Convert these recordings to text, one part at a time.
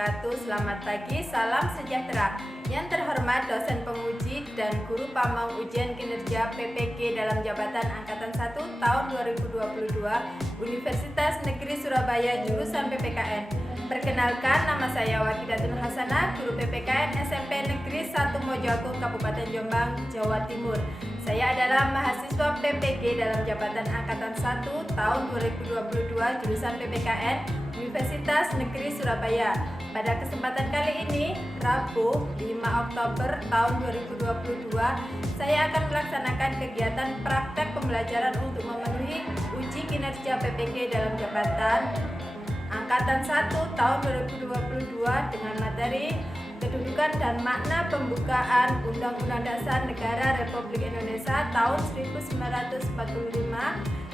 wabarakatuh. Selamat pagi, salam sejahtera. Yang terhormat dosen penguji dan guru pamong ujian kinerja PPG dalam jabatan Angkatan 1 tahun 2022 Universitas Negeri Surabaya jurusan PPKN. Perkenalkan, nama saya Wakidatun Hasanah, guru PPKN SMP Negeri 1 Mojoagung, Kabupaten Jombang, Jawa Timur. Saya adalah mahasiswa PPG dalam jabatan Angkatan 1 tahun 2022 jurusan PPKN Universitas Negeri Surabaya. Pada kesempatan kali ini, Rabu 5 Oktober tahun 2022, saya akan melaksanakan kegiatan praktek pembelajaran untuk memenuhi uji kinerja PPG dalam jabatan Angkatan 1 tahun 2022 dengan materi Kedudukan dan Makna Pembukaan Undang-Undang Dasar Negara Republik Indonesia tahun 1945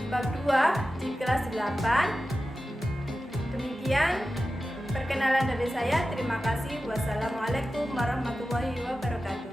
bab 2 di kelas 8. Demikian perkenalan dari saya. Terima kasih. Wassalamualaikum warahmatullahi wabarakatuh.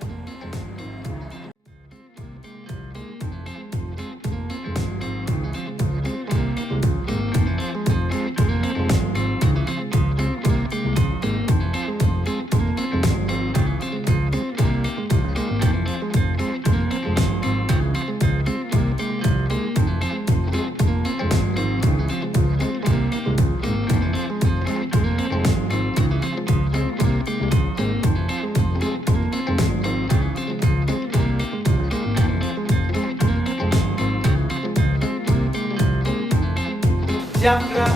Siap, gerak.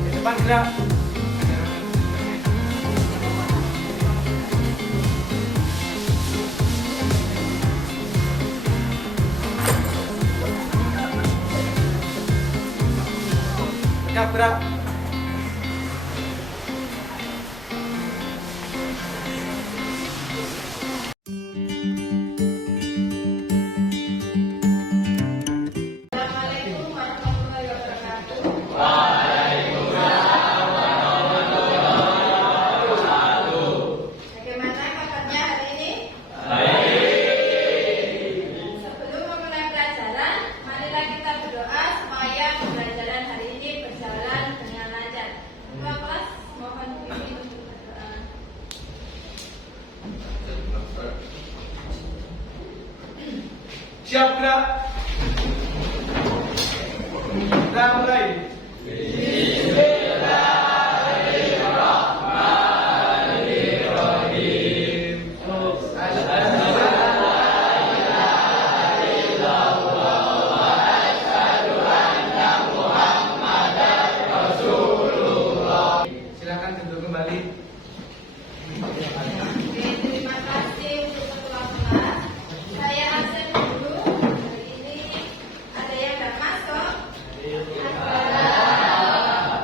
Di depan gerak. Tegap gerak. Bagaimana kabarnya hari ini? Sebelum memulai pelajaran, marilah kita berdoa supaya pembelajaran hari ini berjalan dengan lancar. Ketua kelas, mohon dipimpin untuk berdoa. Siap, gerak. Gerak mulai. Silakan duduk kembali. Oke, terima kasih untuk ketua kelas. Saya absen dulu. Hari ini ada yang nggak masuk? Ada.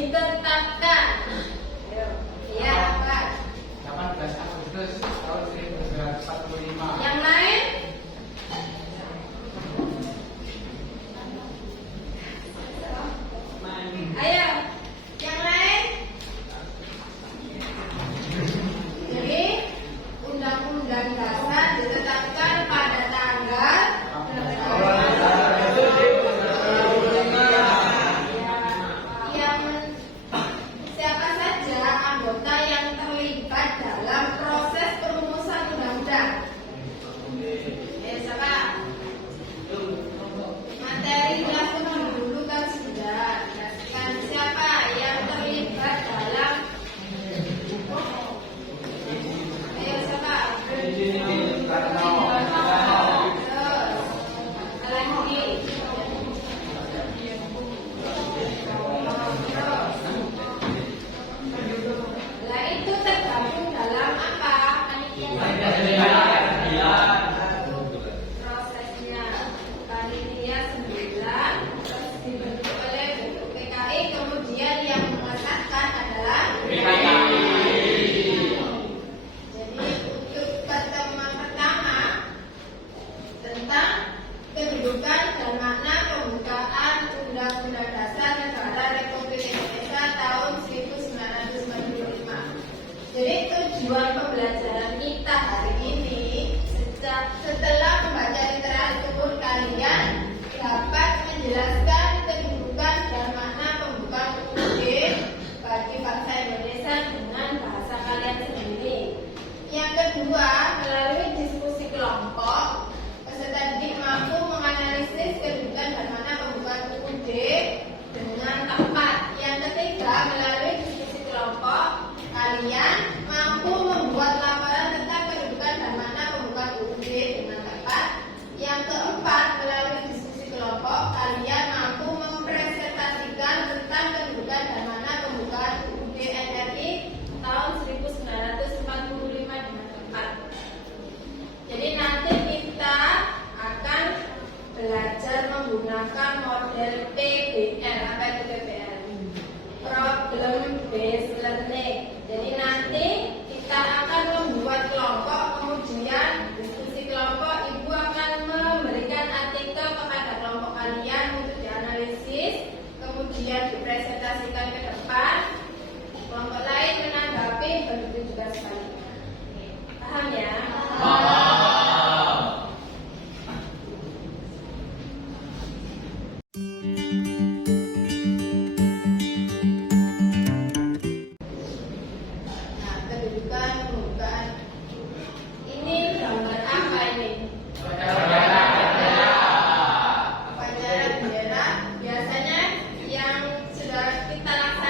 ditetapkan. Ya, Pak. 18 Agustus tahun 1945. Yang lain? Ayo, yang lain? Jadi, Undang-Undang Dasar ditetapkan pada tanggal siapa saja anggota yang terlibat dalam proses perumusan undang-undang? Siapa? Materi jelas dulu kan sudah jelaskan siapa yang terlibat dalam. Ayo siapa? Lagi. Lah itu tergabung dalam apa? Prosesnya panitia 9 terus dibentuk oleh bentuk PKI, kemudian yang mengesahkan adalah Jadi untuk pertemuan pertama tentang kedudukan dan makna pembukaan Undang-Undang Dasar Negara Republik Indonesia tahun 1945. Jadi tujuan pembelajaran kita hari ini setelah membaca literatur kalian dapat menjelaskan kedudukan dan makna pembukaan UUD bagi bangsa Indonesia dengan bahasa kalian sendiri. Yang kedua, melalui diskusi kelompok, peserta didik mampu menganalisis kedudukan dan makna pembukaan UUD dengan tepat. Yang ketiga, melalui diskusi kelompok, kalian mampu membuat laporan tentang kedudukan dan makna pembukaan UUD dengan tepat. Yang keempat, melalui diskusi kelompok, kalian mampu mempresentasikan tentang kedudukan dan makna pembukaan UUD NRI tahun 1945 dengan tepat. Jadi nanti kita akan belajar menggunakan model PBL. Apa itu PBL? Problem Based Learning. Jadi nanti kita akan membuat kelompok, kemudian diskusi kelompok, ibu akan memberikan artikel kepada kelompok kalian untuk dianalisis, kemudian dipresentasikan ke depan. Kelompok lain menanggapi, begitu juga sebaliknya. Paham ya? Nah, kedudukan pembukaan ini gambar apa ini? Upacara bendera. Biasanya yang sudah kita laksanakan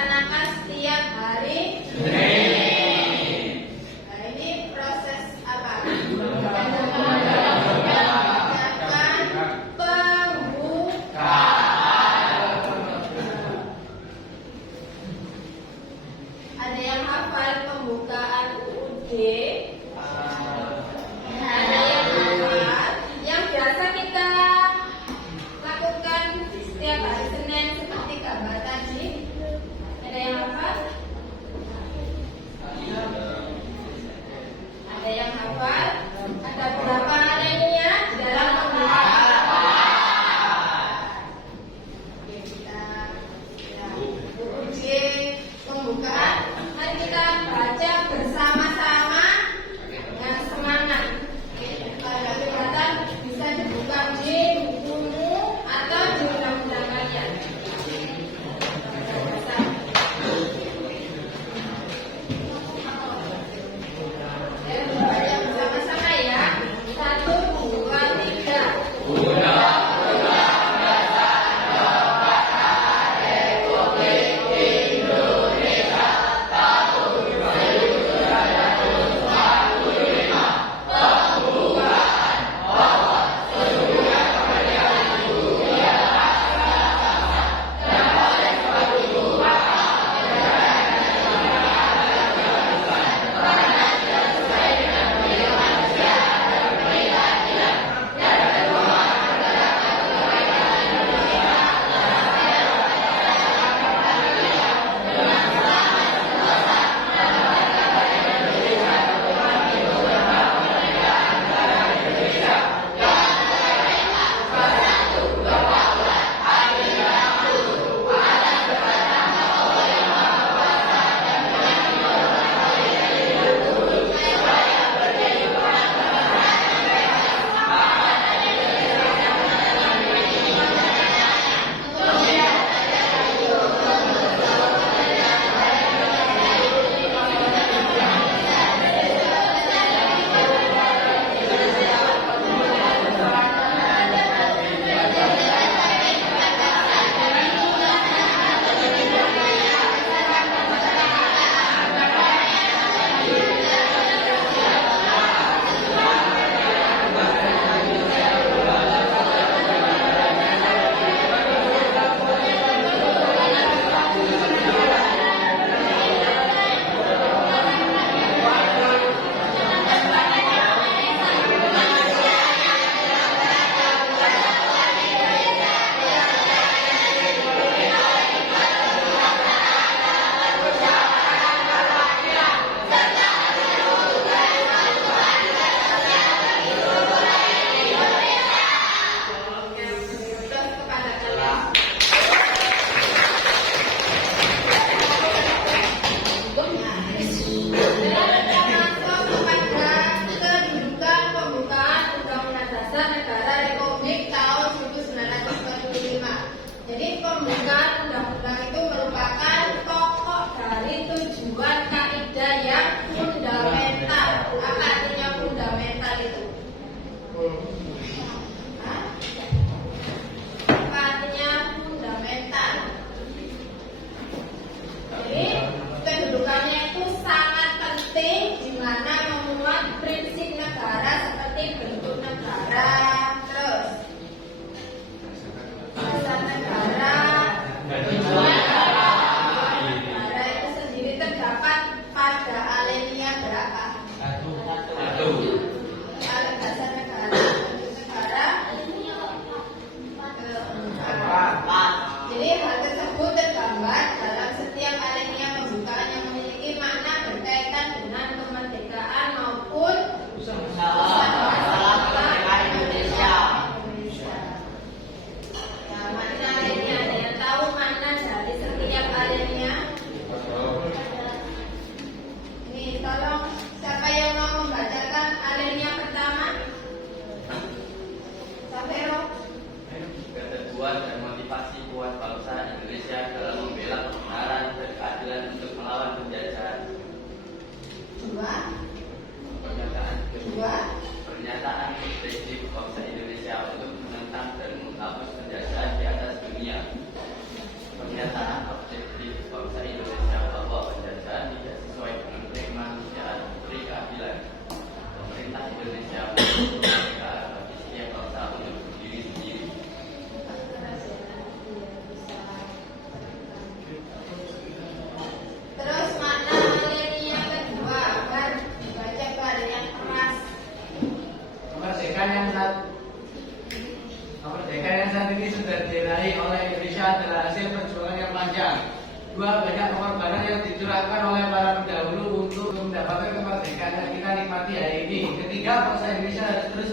Dua, banyak pengorbanan yang dicurahkan oleh para pendahulu untuk mendapatkan kemerdekaan yang kita nikmati hari ini. Ketiga, bangsa Indonesia harus terus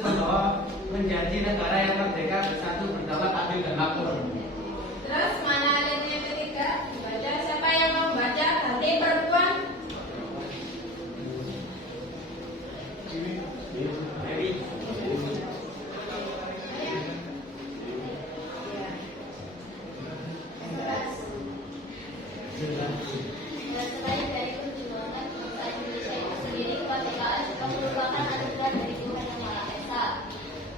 menjadi negara yang merdeka, bersatu, berdaulat, adil, dan makmur. Terus mana alinea yang ketiga? Baca, siapa yang mau baca? Hati perempuan. Dan selain dari perjuangan bangsa Indonesia itu sendiri, kemerdekaan juga merupakan anugerah dari Tuhan Yang Maha Esa.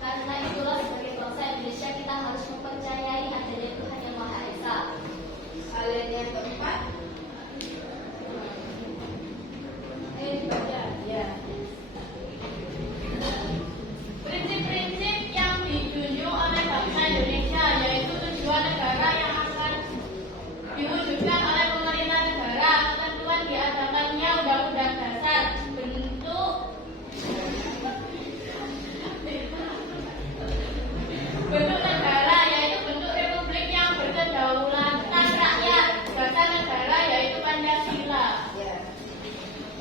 Karena itulah sebagai bangsa Indonesia kita harus mempercayai adanya Tuhan Yang Maha Esa. Alinea yang keempat. Baca. Ya. Prinsip-prinsip yang dijunjung oleh bangsa Indonesia yaitu tujuan negara yang akan diwujudkan oleh pemerintah negara, ketentuan diadakannya undang-undang dasar, bentuk negara yaitu bentuk republik yang berkedaulatan rakyat, dasar negara yaitu Pancasila. Ya.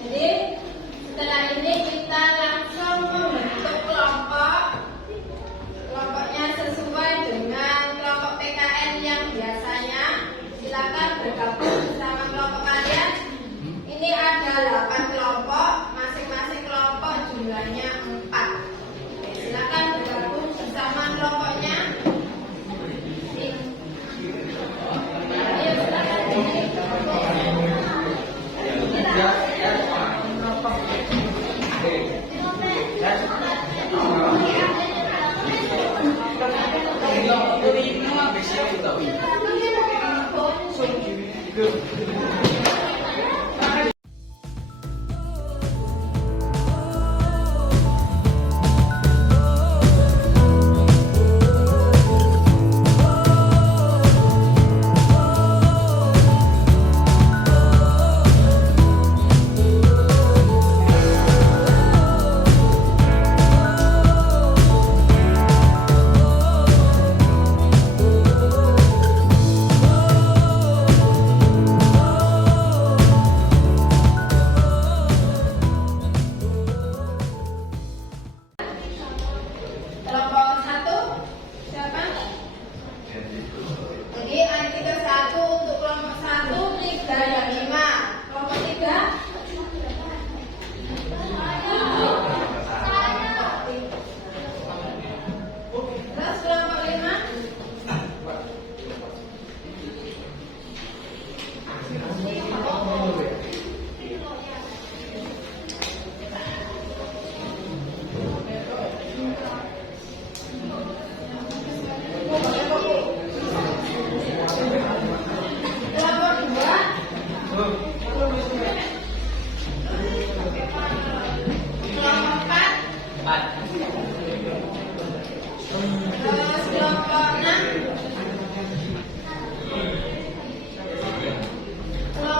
Jadi setelah ini kita langsung membentuk kelompok. Kelompoknya sesuai dengan kelompok PKN yang biasanya. Silakan bergabung bersama kelompok kalian. Ini ada 8 kelompok, masing-masing kelompok jumlahnya 4. Oke, silakan bergabung bersama kelompoknya. Ayo silakan. Kelompok 1 siapa? Jadi ayat 31 untuk kelompok 1, 3 dan 5. Kelompok 3 terus kelompok 5 terus kelompok 6 kelompok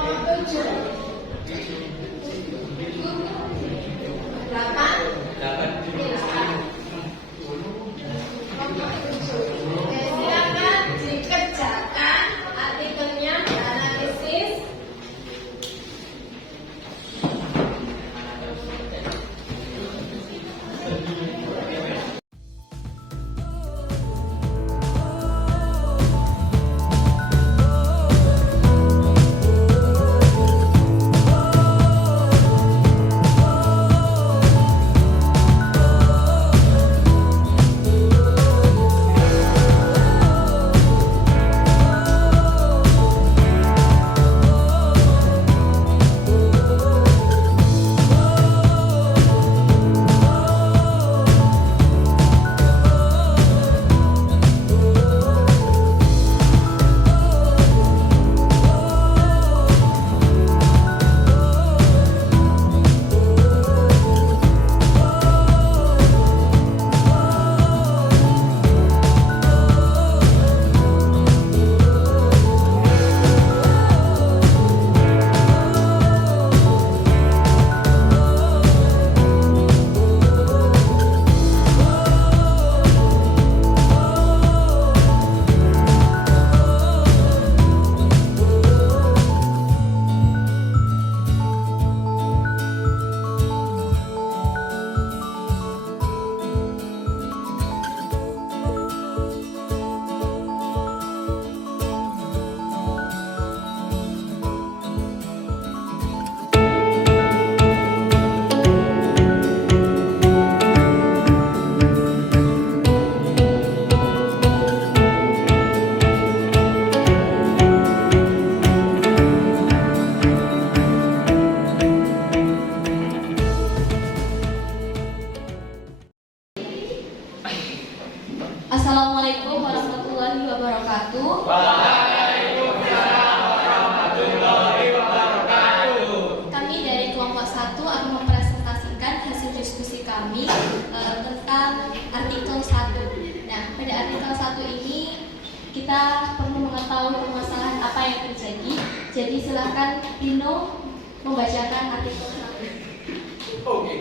kita perlu mengetahui permasalahan apa yang terjadi. Jadi silakan Lino membacakan artikel 1. Oke.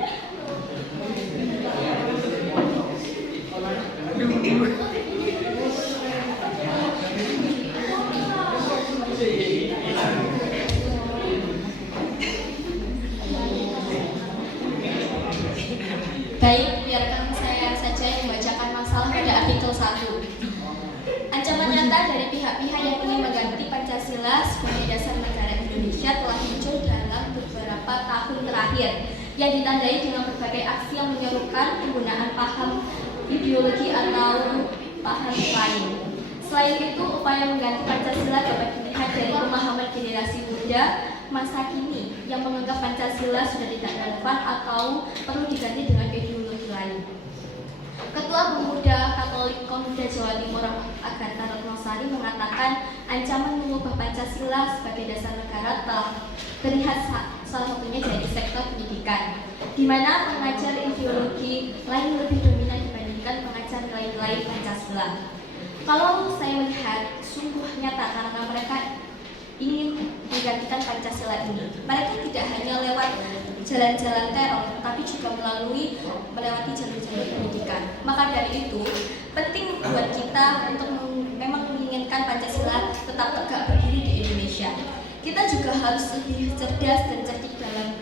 Baik, biarkan saya saja yang membacakan masalah pada artikel 1. Ancaman nyata dari pihak-pihak yang ingin mengganti Pancasila sebagai dasar negara Indonesia telah muncul dalam beberapa tahun terakhir, yang ditandai dengan berbagai aksi yang menyerukan penggunaan paham ideologi atau paham lain. Selain itu, upaya mengganti Pancasila dapat dilihat dari pemahaman generasi muda masa kini yang menganggap Pancasila sudah tidak relevan atau perlu diganti dengan ideologi lain. Ketua Pemuda Katolik Komuda Jawa Timur Agatha Ratnasari mengatakan ancaman mengubah Pancasila sebagai dasar negara telah terlihat salah satunya dari sektor pendidikan, di mana pengajar ideologi lain lebih dominan dibandingkan pengajar nilai-nilai Pancasila. Kalau saya melihat sungguh nyata karena mereka ingin menggantikan Pancasila ini. Mereka tidak hanya lewat jalan-jalan teror, tapi juga melewati jalur-jalur pendidikan. Maka dari itu, penting buat kita untuk memang menginginkan Pancasila tetap tegak berdiri di Indonesia. Kita juga harus lebih cerdas dan cerdik dalam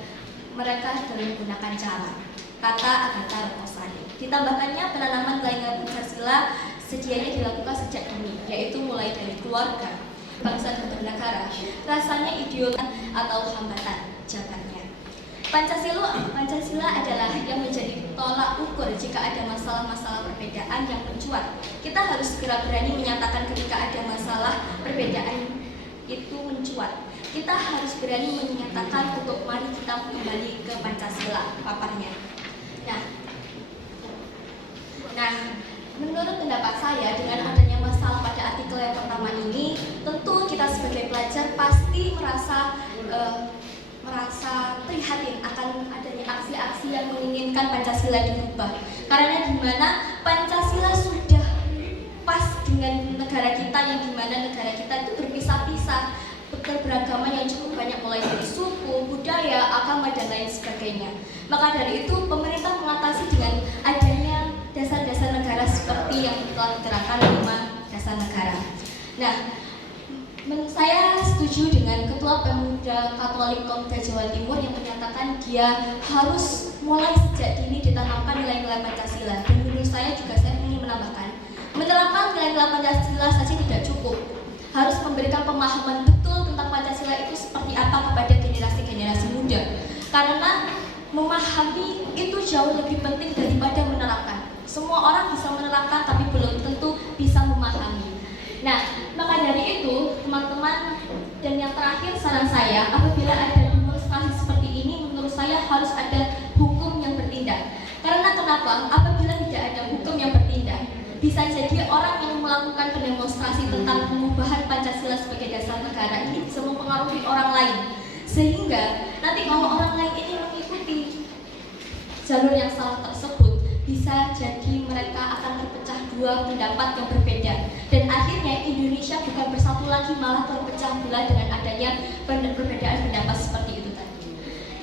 mereka dalam menggunakan cara. Kata Agatha Ratnasari. Ditambahkannya penanaman nilai-nilai Pancasila sedianya dilakukan sejak dini, yaitu mulai dari keluarga, bangsa dan bernegara, rasanya ideologi atau hambatan jabatnya. Pancasila adalah yang menjadi tolak ukur jika ada masalah-masalah perbedaan yang mencuat. Kita harus segera berani menyatakan ketika ada masalah perbedaan itu mencuat. Kita harus berani menyatakan untuk mari kita kembali ke Pancasila, paparnya. Nah, menurut pendapat saya, dengan adanya masalah pada artikel yang pertama ini, tentu kita sebagai pelajar pasti merasa prihatin akan adanya aksi-aksi yang menginginkan Pancasila diubah. Karena di mana Pancasila sudah pas dengan negara kita, yang di mana negara kita itu berpisah-pisah, beragama yang cukup banyak, mulai dari suku, budaya, agama, dan lain sebagainya. Maka dari itu, pemerintah mengatasi dengan adanya dasar-dasar negara seperti yang telah diterapkan 5 dasar negara. Nah, saya setuju dengan Ketua Pemuda Katolik Komuda Jawa Timur yang menyatakan dia harus mulai sejak dini ditanamkan nilai-nilai Pancasila. Dan menurut saya juga, saya ingin menambahkan, menerapkan nilai-nilai Pancasila saja tidak cukup. Harus memberikan pemahaman betul tentang Pancasila itu seperti apa kepada generasi-generasi muda. Karena memahami itu jauh lebih penting daripada menerapkan. Semua orang bisa menerapkan, tapi belum tentu bisa memahami. Nah, maka dari itu, teman-teman, dan yang terakhir saran saya, apabila ada demonstrasi seperti ini, menurut saya harus ada hukum yang bertindak. Karena kenapa? Apabila tidak ada hukum yang bertindak, bisa jadi orang yang melakukan demonstrasi tentang pengubahan Pancasila sebagai dasar negara ini bisa mempengaruhi orang lain. Sehingga nanti kalau orang lain ini mengikuti jalur yang salah tersebut, bisa jadi mereka akan terpecah dua pendapat yang berbeda, dan akhirnya Indonesia bukan bersatu lagi, malah terpecah belah dengan adanya perbedaan pendapat seperti itu tadi.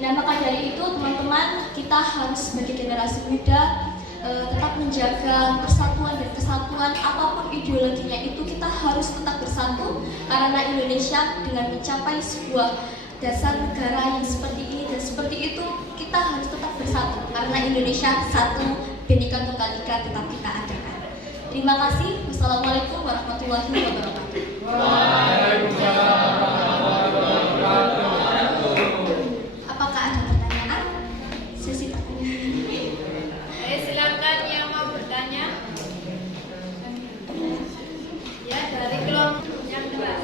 Nah, maka dari itu teman-teman, kita harus sebagai generasi muda tetap menjaga persatuan dan kesatuan, apapun ideologinya itu kita harus tetap bersatu, karena Indonesia dengan mencapai sebuah dasar negara yang seperti ini dan seperti itu, kita harus tetap bersatu karena Indonesia satu, Bhinneka Tunggal Ika tetap kita adakan. Terima kasih. Wassalamualaikum warahmatullahi wabarakatuh. Apakah ada pertanyaan? Sesi pertanyaan. Silakan yang mau bertanya. Ya, dari kelompok yang kedua.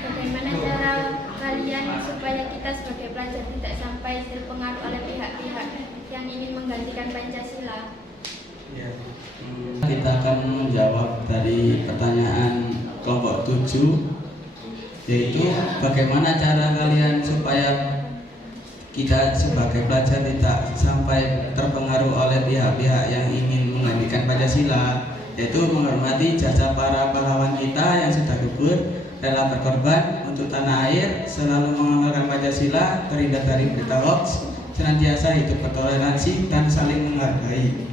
Bagaimana cara kalian supaya kita sebagai pelajar tidak sampai terpengaruh oleh pihak-pihak yang ingin menggantikan Pancasila? Ya, kita akan menjawab dari pertanyaan kelompok 7, yaitu bagaimana cara kalian supaya kita sebagai pelajar tidak sampai terpengaruh oleh pihak-pihak yang ingin menggantikan Pancasila. yaitu menghormati jasa para pahlawan kita yang sudah gugur, rela berkorban untuk tanah air, selalu mengamalkan Pancasila, terhindar dari berita hoax, senantiasa hidup bertoleransi dan saling menghargai.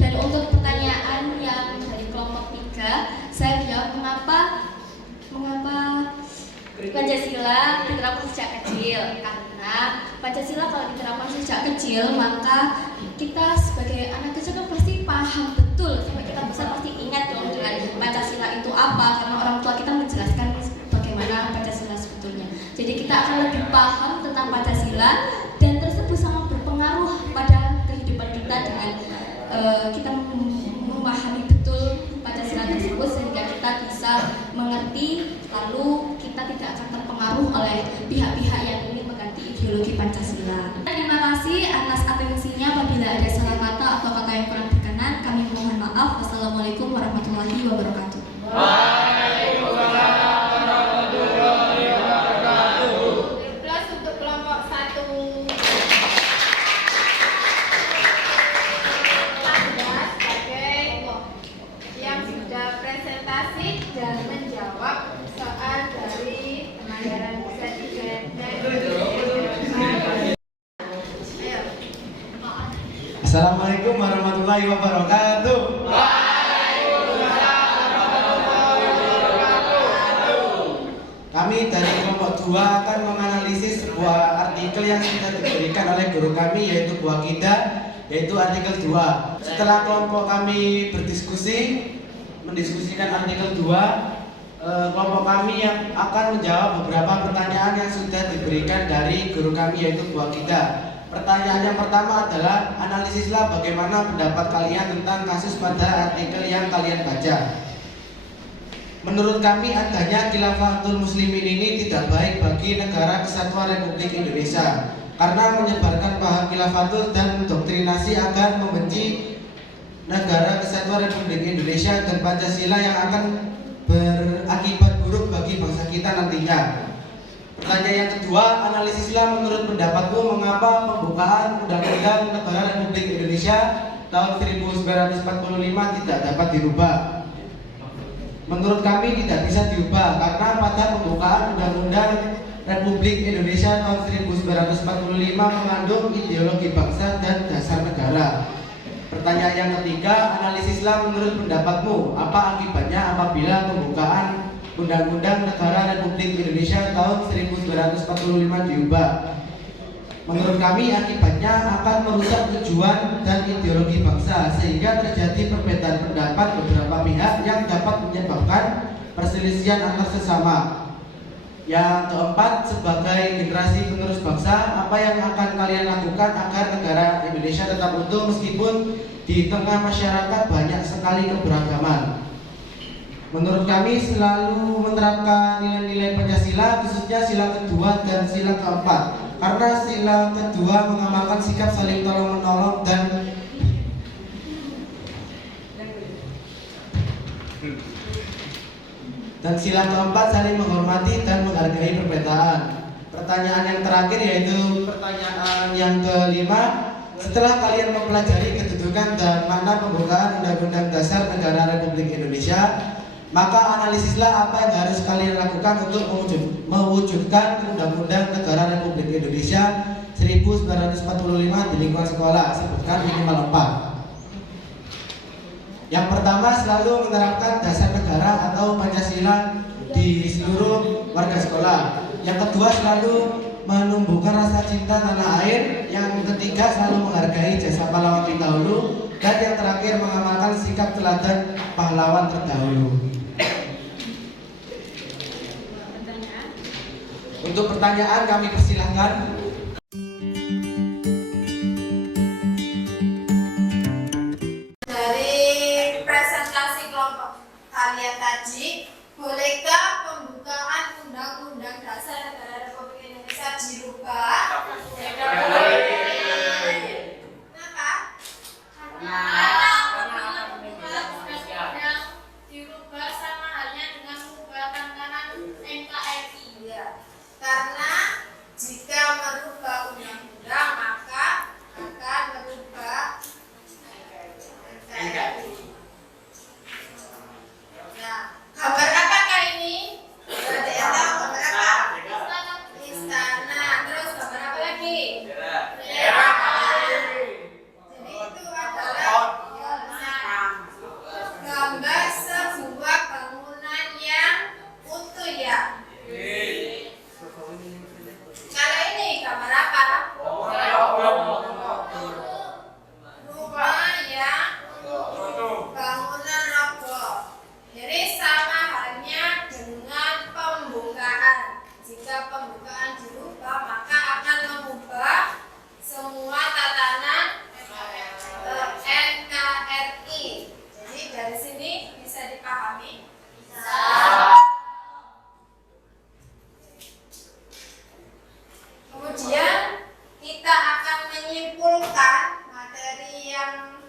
Dan untuk pertanyaan yang dari kelompok 3, saya jawab mengapa Pancasila diterapkan sejak kecil. Karena Pancasila kalau diterapkan sejak kecil, maka kita sebagai anak kecil kan pasti paham betul, sampai kita besar pasti ingat dong dengan Pancasila itu apa, karena orang tua kita menjelaskan bagaimana Pancasila sebetulnya. Jadi kita akan lebih paham tentang Pancasila, dan tersebut sangat berpengaruh pada kehidupan kita dengan kita memahami betul Pancasila tersebut, sehingga kita bisa mengerti, lalu kita tidak akan terpengaruh oleh pihak-pihak yang ingin mengganti ideologi Pancasila. Terima kasih atas atensinya. Apabila ada salah kata atau kata yang kurang berkenan, kami mohon maaf. Wassalamualaikum warahmatullahi wabarakatuh. Plus untuk kelompok 1. Anda sebagai yang sudah presentasi dan menjawab soal dari pengadaran presiden. Ayo. Assalamualaikum warahmatullahi wabarakatuh. Kami dari kelompok 2 akan menganalisis sebuah artikel yang sudah diberikan oleh guru kami, yaitu buah kita, yaitu artikel 2. Setelah kelompok kami mendiskusikan artikel 2, kelompok kami yang akan menjawab beberapa pertanyaan yang sudah diberikan dari guru kami, yaitu buah kita. Pertanyaan yang pertama adalah, analisislah bagaimana pendapat kalian tentang kasus pada artikel yang kalian baca. Menurut kami, adanya Khilafatul Muslimin ini tidak baik bagi negara kesatuan Republik Indonesia, karena menyebarkan paham khilafatul dan doktrinasi agar membenci negara kesatuan Republik Indonesia dan Pancasila yang akan berakibat buruk bagi bangsa kita nantinya. Pertanyaan yang kedua, analisislah menurut pendapatmu mengapa pembukaan Undang-Undang Negara Republik Indonesia tahun 1945 tidak dapat dirubah. Menurut kami tidak bisa diubah karena pada pembukaan Undang-Undang Republik Indonesia tahun 1945 mengandung ideologi bangsa dan dasar negara. Pertanyaan yang ketiga, analisislah menurut pendapatmu apa akibatnya apabila pembukaan Undang-Undang Negara Republik Indonesia tahun 1945 diubah. Menurut kami akibatnya akan merusak tujuan dan ideologi bangsa, sehingga terjadi perbedaan pendapat beberapa pihak yang dapat menyebabkan perselisihan antar sesama. Yang keempat, sebagai generasi penerus bangsa, apa yang akan kalian lakukan agar negara Indonesia tetap utuh meskipun di tengah masyarakat banyak sekali keberagaman? Menurut kami selalu menerapkan nilai-nilai Pancasila, khususnya sila kedua dan sila keempat, karena sila kedua mengamalkan sikap saling tolong-menolong dan sila keempat saling menghormati dan menghargai perbedaan. Pertanyaan yang terakhir, yaitu pertanyaan yang kelima, setelah kalian mempelajari kedudukan dan makna pembukaan Undang-Undang Dasar Negara Republik Indonesia, maka analisislah apa yang harus kalian lakukan untuk mewujudkan Undang-Undang Negara Republik Indonesia 1945 di lingkungan sekolah. Sebutkan minimal 4. Yang pertama, selalu menerapkan dasar negara atau Pancasila di seluruh warga sekolah. Yang kedua, selalu menumbuhkan rasa cinta tanah air. Yang ketiga, selalu menghargai jasa pahlawan terdahulu. Dan yang terakhir, mengamalkan sikap teladan pahlawan terdahulu. Untuk pertanyaan kami persilahkan. Dari presentasi kelompok kalian tadi, bolehkah pembukaan Undang-Undang Dasar Negara Republik Indonesia dirubah? Kenapa? Dirubah sama halnya dengan mengubah tantangan NKRI. Iya, karena jika merubah undang-undang maka akan merubah NKRI. jika pembukaan dirubah maka akan mengubah semua tatanan NKRI. Jadi dari sini bisa dipahami? Kemudian kita akan menyimpulkan materi yang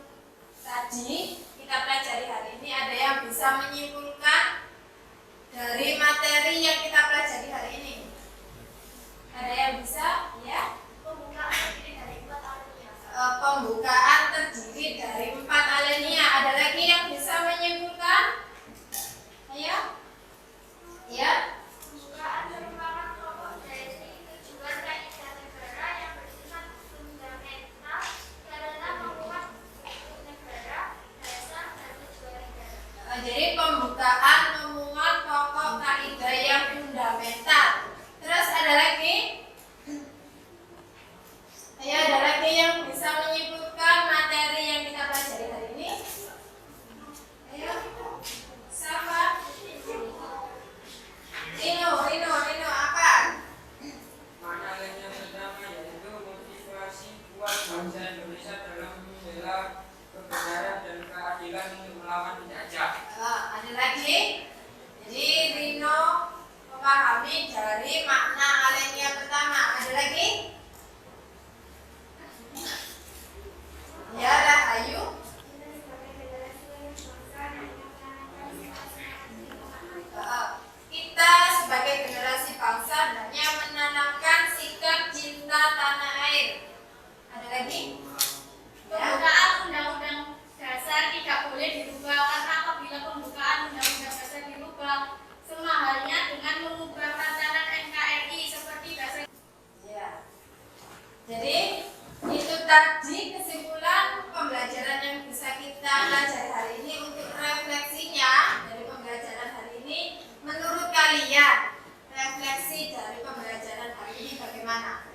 tadi kita pelajari hari ini. Ada yang bisa menyimpulkan dari materi yang kita pelajari hari ini? Ada yang bisa? Ya. Pembukaan terdiri dari 4 alinea. Ada lagi yang bisa menyimpulkan? Ayo. Ya. Pembukaan merupakan pokok dari tujuan kaidah negara yang bersifat fundamental karena memuat hukum negara, dasar dan tujuan negara. Jadi pembukaan memuat pokok kaidah yang fundamental. Terus ada lagi? Ya, ada lagi yang bisa menyimpulkan materi yang kita pelajari hari ini? Ayo. Siapa? Rino apa? Makna lain yang pertama yaitu motivasi kuat bangsa Indonesia dalam membela kebenaran dan keadilan untuk melawan penjajah. Ada lagi? Jadi Rino memahami dari makna alinea pertama. Ada lagi? Ya, Rahayu. Kita sebagai generasi bangsa hendaknya menanamkan sikap cinta tanah air. Ada lagi? Pembukaan Undang-Undang Dasar tidak boleh dirubah karena apabila pembukaan Undang-Undang Dasar dirubah, sama halnya dengan mengubah tatanan NKRI seperti bahasa. Ya. Jadi itu tadi kesimpulan pembelajaran yang bisa kita pelajari hari ini. Untuk refleksinya dari pembelajaran hari ini, menurut kalian refleksi dari pembelajaran hari ini bagaimana?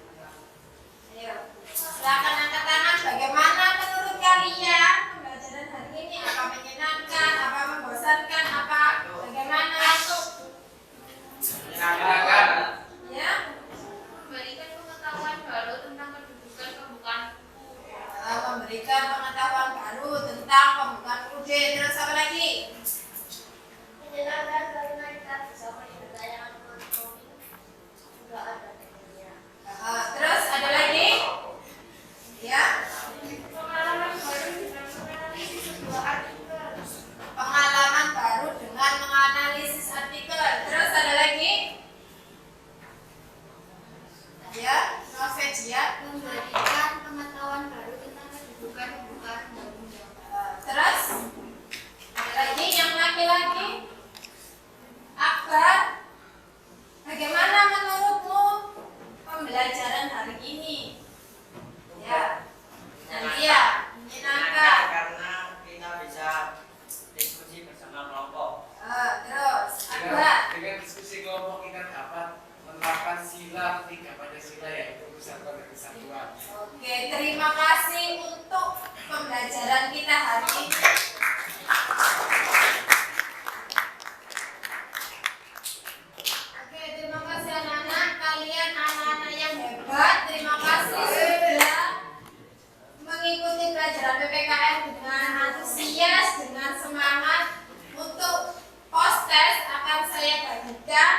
Ayo, silakan angkat tangan. Bagaimana menurut kalian pembelajaran hari ini? Apa menyenangkan? Apa membosankan? Apa bagaimana? Menyenangkan. Ya, Memberikan pengetahuan baru tentang kedudukan pembukaan buku. memberikan pengetahuan baru tentang pembukaan UD. Terus apa lagi? Menyenangkan karena kita bisa menyampaikan ekonomi juga ada tentunya. Terus ada lagi? Ya, Pengalaman baru dengan menganalisis sebuah artikel. pengalaman baru dengan menganalisis artikel. Terus ada lagi? Ya, Novejia. Memberikan pengetahuan baru tentang kedudukan pembukaan undang-undang. Terus ada lagi yang laki-laki? Akbar, bagaimana menurutmu pembelajaran hari ini? Ya, Nadia, menyenangkan. Karena kita bisa diskusi bersama kelompok. Terus Akbar. Dengan diskusi kelompok kita dapat menerapkan sila 3 Pancasila yaitu persatuan dan kesatuan. Oke, terima kasih untuk pembelajaran kita hari ini. Oke, terima kasih anak-anak. Kalian anak-anak yang hebat. Terima kasih sudah mengikuti pelajaran PPKN dengan antusias, dengan semangat. Untuk post-test akan saya bagikan.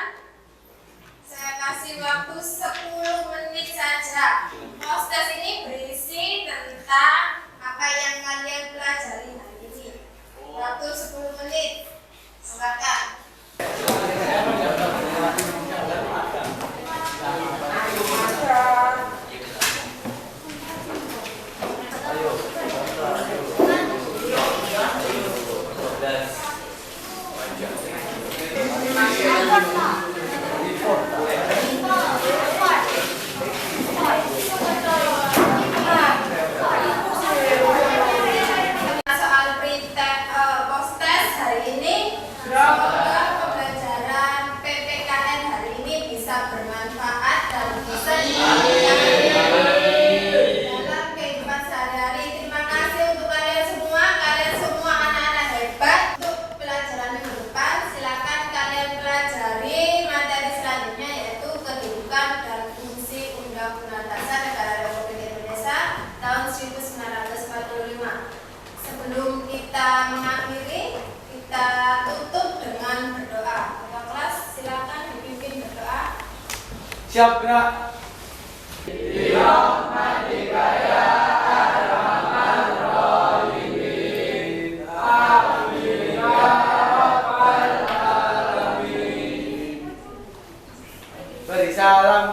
Saya kasih waktu 10 menit saja. Post-test ini berisi tentang apa yang kalian pelajari hari ini. Waktu 10 menit. Silakan. Soal post-test hari ini sebelum kita mengakhiri, kita tutup dengan berdoa. Kakak kelas, silakan dipimpin berdoa. Siap gerak. Beri salam.